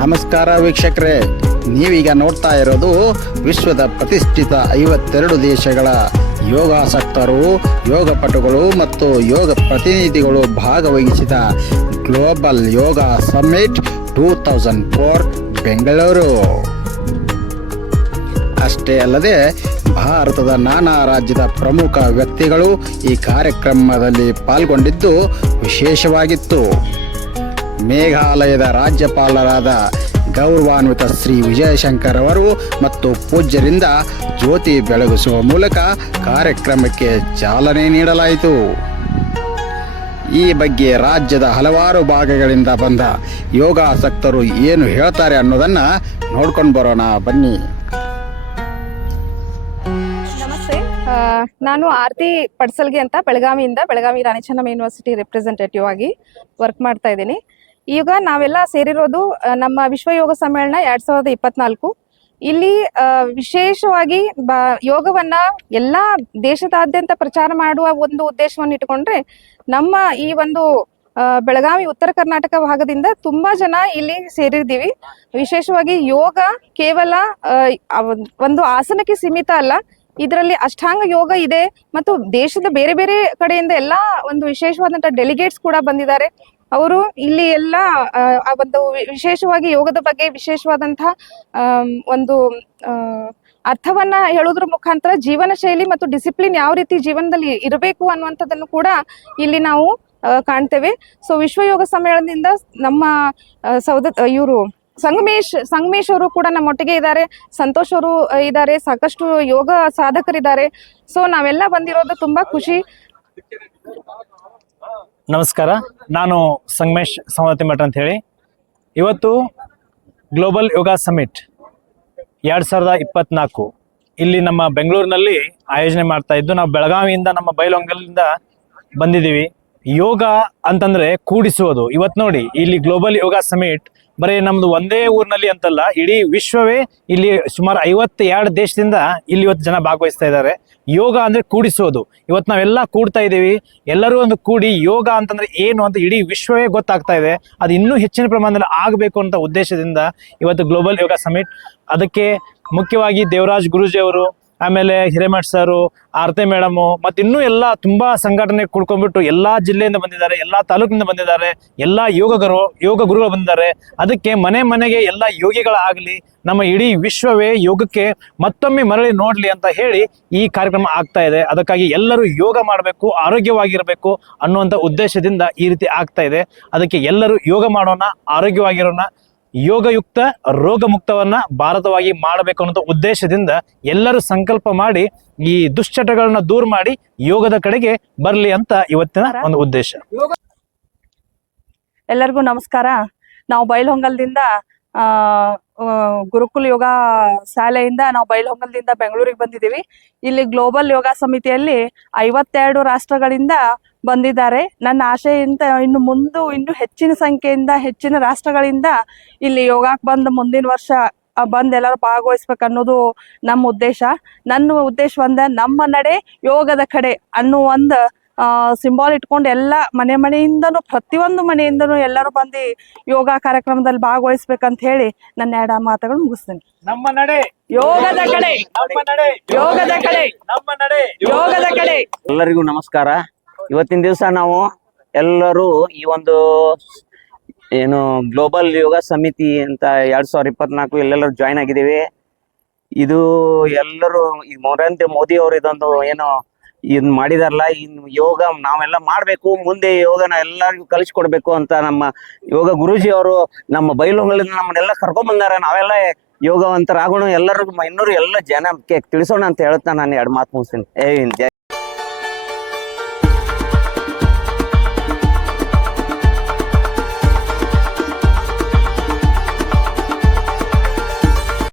ನಮಸ್ಕಾರ ವೀಕ್ಷಕರೇ. ನೀವೀಗ ನೋಡ್ತಾ ಇರೋದು ವಿಶ್ವದ ಪ್ರತಿಷ್ಠಿತ ಐವತ್ತೆರಡು ದೇಶಗಳ ಯೋಗಾಸಕ್ತರು, ಯೋಗಪಟುಗಳು ಮತ್ತು ಯೋಗ ಪ್ರತಿನಿಧಿಗಳು ಭಾಗವಹಿಸಿದ global yoga summit two thousand four Bengaluru. ಅಷ್ಟೇ ಅಲ್ಲದೆ, ಭಾರತದ ನಾನಾ ರಾಜ್ಯದ ಪ್ರಮುಖ ವ್ಯಕ್ತಿಗಳು ಈ ಕಾರ್ಯಕ್ರಮದಲ್ಲಿ ಪಾಲ್ಗೊಂಡಿದ್ದು ವಿಶೇಷವಾಗಿತ್ತು. ಮೇಘಾಲಯದ ರಾಜ್ಯಪಾಲರಾದ ಗೌರವಾನ್ವಿತ ಶ್ರೀ ವಿಜಯಶಂಕರ್ ಅವರು ಮತ್ತು ಪೂಜ್ಯರಿಂದ ಜ್ಯೋತಿ ಬೆಳಗಿಸುವ ಮೂಲಕ ಕಾರ್ಯಕ್ರಮಕ್ಕೆ ಚಾಲನೆ ನೀಡಲಾಯಿತು. ಈ ಬಗ್ಗೆ ರಾಜ್ಯದ ಹಲವಾರು ಭಾಗಗಳಿಂದ ಬಂದ ಯೋಗಾಸಕ್ತರು ಏನು ಹೇಳ್ತಾರೆ ಅನ್ನೋದನ್ನು ನೋಡ್ಕೊಂಡು ಬರೋಣ, ಬನ್ನಿ. ನಾನು ಆರತಿ ಪಡ್ಸಲ್ಗೆ ಅಂತ ಬೆಳಗಾವಿಯಿಂದ, ಬೆಳಗಾವಿ ರಾಣಿ ಚೆನ್ನಮ್ಮ ಯೂನಿವರ್ಸಿಟಿ ರೆಪ್ರೆಸೆಂಟೇಟಿವ್ ಆಗಿ ವರ್ಕ್ ಮಾಡ್ತಾ ಇದ್ದೀನಿ. ಈಗ ನಾವೆಲ್ಲ ಸೇರಿರೋದು ನಮ್ಮ ವಿಶ್ವ ಯೋಗ ಸಮ್ಮೇಳನ ಎರಡ್ ಸಾವಿರದ ಇಪ್ಪತ್ನಾಲ್ಕು. ಇಲ್ಲಿ ವಿಶೇಷವಾಗಿ ಬ, ಯೋಗವನ್ನ ಎಲ್ಲಾ ದೇಶದಾದ್ಯಂತ ಪ್ರಚಾರ ಮಾಡುವ ಒಂದು ಉದ್ದೇಶವನ್ನು ಇಟ್ಕೊಂಡ್ರೆ ನಮ್ಮ ಈ ಒಂದು ಬೆಳಗಾವಿ, ಉತ್ತರ ಕರ್ನಾಟಕ ಭಾಗದಿಂದ ತುಂಬಾ ಜನ ಇಲ್ಲಿ ಸೇರಿದ್ದೀವಿ. ವಿಶೇಷವಾಗಿ ಯೋಗ ಕೇವಲ ಒಂದು ಆಸನಕ್ಕೆ ಸೀಮಿತ ಅಲ್ಲ, ಇದರಲ್ಲಿ ಅಷ್ಟಾಂಗ ಯೋಗ ಇದೆ, ಮತ್ತು ದೇಶದ ಬೇರೆ ಬೇರೆ ಕಡೆಯಿಂದ ಎಲ್ಲ ಒಂದು ವಿಶೇಷವಾದಂತಹ ಡೆಲಿಗೇಟ್ಸ್ ಕೂಡ ಬಂದಿದ್ದಾರೆ. ಅವರು ಇಲ್ಲಿ ಎಲ್ಲ ಆ, ಒಂದು ವಿಶೇಷವಾಗಿ ಯೋಗದ ಬಗ್ಗೆ ವಿಶೇಷವಾದಂತಹ ಒಂದು ಅರ್ಥವನ್ನ ಹೇಳೋದ್ರ ಮುಖಾಂತರ ಜೀವನ ಶೈಲಿ ಮತ್ತು ಡಿಸಿಪ್ಲಿನ್ ಯಾವ ರೀತಿ ಜೀವನದಲ್ಲಿ ಇರಬೇಕು ಅನ್ನುವಂಥದ್ದನ್ನು ಕೂಡ ಇಲ್ಲಿ ನಾವು ಕಾಣ್ತೇವೆ. ಸೊ ವಿಶ್ವ ಯೋಗ ಸಮ್ಮೇಳನದಿಂದ ನಮ್ಮ ಸೌದ ಇವರು ಸಂಗಮೇಶ್ ಸಂಗಮೇಶ್ ಅವರು ಕೂಡ ನಮ್ಮೊಟ್ಟಿಗೆ ಇದ್ದಾರೆ. ಸಂತೋಷ್ ಅವರು ಇದ್ದಾರೆ. ಸಾಕಷ್ಟು ಯೋಗ ಸಾಧಕರಿದ್ದಾರೆ. ಸೊ ನಾವೆಲ್ಲ ಬಂದಿರೋದು ತುಂಬಾ ಖುಷಿ. ನಮಸ್ಕಾರ. ನಾನು ಸಂಗಮೇಶ್ ಸಮವತಿ ಮಠ ಅಂತ ಹೇಳಿ. ಇವತ್ತು ಗ್ಲೋಬಲ್ ಯೋಗ ಸಮಿಟ್ ಎರಡು ಸಾವಿರದ ಇಪ್ಪತ್ನಾಲ್ಕು. ಇಲ್ಲಿ ನಮ್ಮ ಬೆಂಗಳೂರಿನಲ್ಲಿ ಆಯೋಜನೆ ಮಾಡ್ತಾ ಇದ್ದು, ನಾವು ಬೆಳಗಾವಿಯಿಂದ ನಮ್ಮ ಬೈಲೊಂಗಲಿಂದ ಬಂದಿದ್ದೀವಿ. ಯೋಗ ಅಂತಂದ್ರೆ ಕೂಡಿಸುವುದು. ಇವತ್ತು ನೋಡಿ, ಇಲ್ಲಿ ಗ್ಲೋಬಲ್ ಯೋಗ ಸಮಿಟ್ ಬರೀ ನಮ್ಮದು ಒಂದೇ ಊರಿನಲ್ಲಿ ಅಂತಲ್ಲ, ಇಡೀ ವಿಶ್ವವೇ ಇಲ್ಲಿ ಸುಮಾರು ಐವತ್ತೆರಡು ದೇಶದಿಂದ ಇಲ್ಲಿ ಇವತ್ತು ಜನ ಭಾಗವಹಿಸ್ತಾ ಇದ್ದಾರೆ. ಯೋಗ ಅಂದ್ರೆ ಕೂಡಿಸೋದು. ಇವತ್ತು ನಾವೆಲ್ಲ ಕೂಡ್ತಾ ಇದ್ದೀವಿ. ಎಲ್ಲರೂ ಒಂದು ಕೂಡಿ ಯೋಗ ಅಂತಂದ್ರೆ ಏನು ಅಂತ ಇಡೀ ವಿಶ್ವವೇ ಗೊತ್ತಾಗ್ತಾ ಇದೆ. ಅದು ಇನ್ನೂ ಹೆಚ್ಚಿನ ಪ್ರಮಾಣದಲ್ಲಿ ಆಗಬೇಕು ಅಂತ ಉದ್ದೇಶದಿಂದ ಇವತ್ತು ಗ್ಲೋಬಲ್ ಯೋಗ ಸಮಿಟ್ ಅದಕ್ಕೆ ಮುಖ್ಯವಾಗಿ ದೇವರಾಜ್ ಗುರೂಜಿ ಅವರು ಆಮೇಲೆ ಹಿರೇಮಠ್ ಸರು, ಆರತಿ ಮೇಡಮು, ಮತ್ತು ಇನ್ನೂ ಎಲ್ಲ ತುಂಬಾ ಸಂಘಟನೆ ಕುಡ್ಕೊಂಡ್ಬಿಟ್ಟು ಎಲ್ಲಾ ಜಿಲ್ಲೆಯಿಂದ ಬಂದಿದ್ದಾರೆ, ಎಲ್ಲಾ ತಾಲೂಕಿನಿಂದ ಬಂದಿದ್ದಾರೆ, ಎಲ್ಲಾ ಯೋಗಗರು ಯೋಗ ಗುರುಗಳು ಬಂದಿದ್ದಾರೆ. ಅದಕ್ಕೆ ಮನೆ ಮನೆಗೆ ಎಲ್ಲ ಯೋಗಿಗಳಾಗಲಿ, ನಮ್ಮ ಇಡೀ ವಿಶ್ವವೇ ಯೋಗಕ್ಕೆ ಮತ್ತೊಮ್ಮೆ ಮರಳಿ ನೋಡಲಿ ಅಂತ ಹೇಳಿ ಈ ಕಾರ್ಯಕ್ರಮ ಆಗ್ತಾ ಇದೆ. ಅದಕ್ಕಾಗಿ ಎಲ್ಲರೂ ಯೋಗ ಮಾಡಬೇಕು, ಆರೋಗ್ಯವಾಗಿರಬೇಕು ಅನ್ನುವಂಥ ಉದ್ದೇಶದಿಂದ ಈ ರೀತಿ ಆಗ್ತಾ ಇದೆ. ಅದಕ್ಕೆ ಎಲ್ಲರೂ ಯೋಗ ಮಾಡೋಣ, ಆರೋಗ್ಯವಾಗಿರೋಣ. ಯೋಗಯುಕ್ತ ರೋಗ ಮುಕ್ತವನ್ನ ಭಾರತವಾಗಿ ಮಾಡಬೇಕು ಅನ್ನೋ ಉದ್ದೇಶದಿಂದ ಎಲ್ಲರೂ ಸಂಕಲ್ಪ ಮಾಡಿ ಈ ದುಶ್ಚಟಗಳನ್ನ ದೂರ ಮಾಡಿ ಯೋಗದ ಕಡೆಗೆ ಬರಲಿ ಅಂತ ಇವತ್ತಿನ ಒಂದು ಉದ್ದೇಶ. ಎಲ್ಲರಿಗೂ ನಮಸ್ಕಾರ. ನಾವು ಬೈಲಹೊಂಗಲದಿಂದ ಆ, ಗುರುಕುಲ್ ಯೋಗ ಶಾಲೆಯಿಂದ ನಾವು ಬೈಲಹೊಂಗಲದಿಂದ ಬೆಂಗಳೂರಿಗೆ ಬಂದಿದ್ದೀವಿ. ಇಲ್ಲಿ ಗ್ಲೋಬಲ್ ಯೋಗ ಸಮಿತಿಯಲ್ಲಿ ಐವತ್ತೆರಡು ರಾಷ್ಟ್ರಗಳಿಂದ ಬಂದಿದ್ದಾರೆ. ನನ್ನ ಆಶೆಯಿಂದ ಇನ್ನು ಮುಂದೆ ಇನ್ನು ಹೆಚ್ಚಿನ ಸಂಖ್ಯೆಯಿಂದ ಹೆಚ್ಚಿನ ರಾಷ್ಟ್ರಗಳಿಂದ ಇಲ್ಲಿ ಯೋಗಕ್ಕೆ ಬಂದು ಮುಂದಿನ ವರ್ಷ ಆ, ಬಂದ್ ಎಲ್ಲರೂ ಭಾಗವಹಿಸ್ಬೇಕು ಅನ್ನೋದು ನಮ್ಮ ಉದ್ದೇಶ. ನನ್ನ ಉದ್ದೇಶ ಒಂದ ನಮ್ಮ ನಡೆ ಯೋಗದ ಕಡೆ ಅನ್ನೋ ಒಂದು ಸಿಂಬಾಲ್ ಇಟ್ಕೊಂಡು ಎಲ್ಲ ಮನೆ ಮನೆಯಿಂದನೂ ಪ್ರತಿಯೊಂದು ಮನೆಯಿಂದನೂ ಎಲ್ಲರೂ ಬಂದು ಯೋಗ ಕಾರ್ಯಕ್ರಮದಲ್ಲಿ ಭಾಗವಹಿಸ್ಬೇಕಂತ ಹೇಳಿ ನನ್ನ ಎರಡ ಮಾತುಗಳು ಮುಗಿಸ್ತೀನಿ. ನಮ್ಮ ನಡೆ ಯೋಗದ ಕಡೆ ನಮ್ಮ ನಡೆ ಯೋಗದ ಕಡೆ ನಮ್ಮ ನಡೆ ಯೋಗದ ಕಡೆ. ಎಲ್ಲರಿಗೂ ನಮಸ್ಕಾರ. ಇವತ್ತಿನ ದಿವಸ ನಾವು ಎಲ್ಲರೂ ಈ ಒಂದು ಏನು ಗ್ಲೋಬಲ್ ಯೋಗ ಸಮಿತಿ ಅಂತ ಎರಡ್ ಸಾವಿರದ ಇಪ್ಪತ್ನಾಲ್ಕು ಎಲ್ಲೆಲ್ಲರೂ ಜಾಯ್ನ್ ಆಗಿದ್ದೀವಿ. ಇದು ಎಲ್ಲರೂ ಈ ನರೇಂದ್ರ ಮೋದಿ ಅವರು ಇದೊಂದು ಏನು ಇದ್ ಮಾಡಿದಾರಲ್ಲ, ಇನ್ ಯೋಗ ನಾವೆಲ್ಲ ಮಾಡ್ಬೇಕು, ಮುಂದೆ ಯೋಗನ ಎಲ್ಲರಿಗೂ ಕಲಿಸ್ಕೊಡ್ಬೇಕು ಅಂತ ನಮ್ಮ ಯೋಗ ಗುರೂಜಿ ಅವರು ನಮ್ಮ ಬೈಲುಗಳಿಂದ ನಮ್ಮನ್ನೆಲ್ಲ ಕರ್ಕೊಂಡ್ ಬಂದಾರ. ನಾವೆಲ್ಲ ಯೋಗವಂತರಾಗೋಣ, ಎಲ್ಲರಿಗೂ ಇನ್ನೂರು ಎಲ್ಲ ಜನಕ್ಕೆ ತಿಳಿಸೋಣ ಅಂತ ಹೇಳ್ತಾ ನಾನು ಎರಡು ಮಾತು ಮುಗಿಸ್ತೀನಿ. ಏ, ಜೈ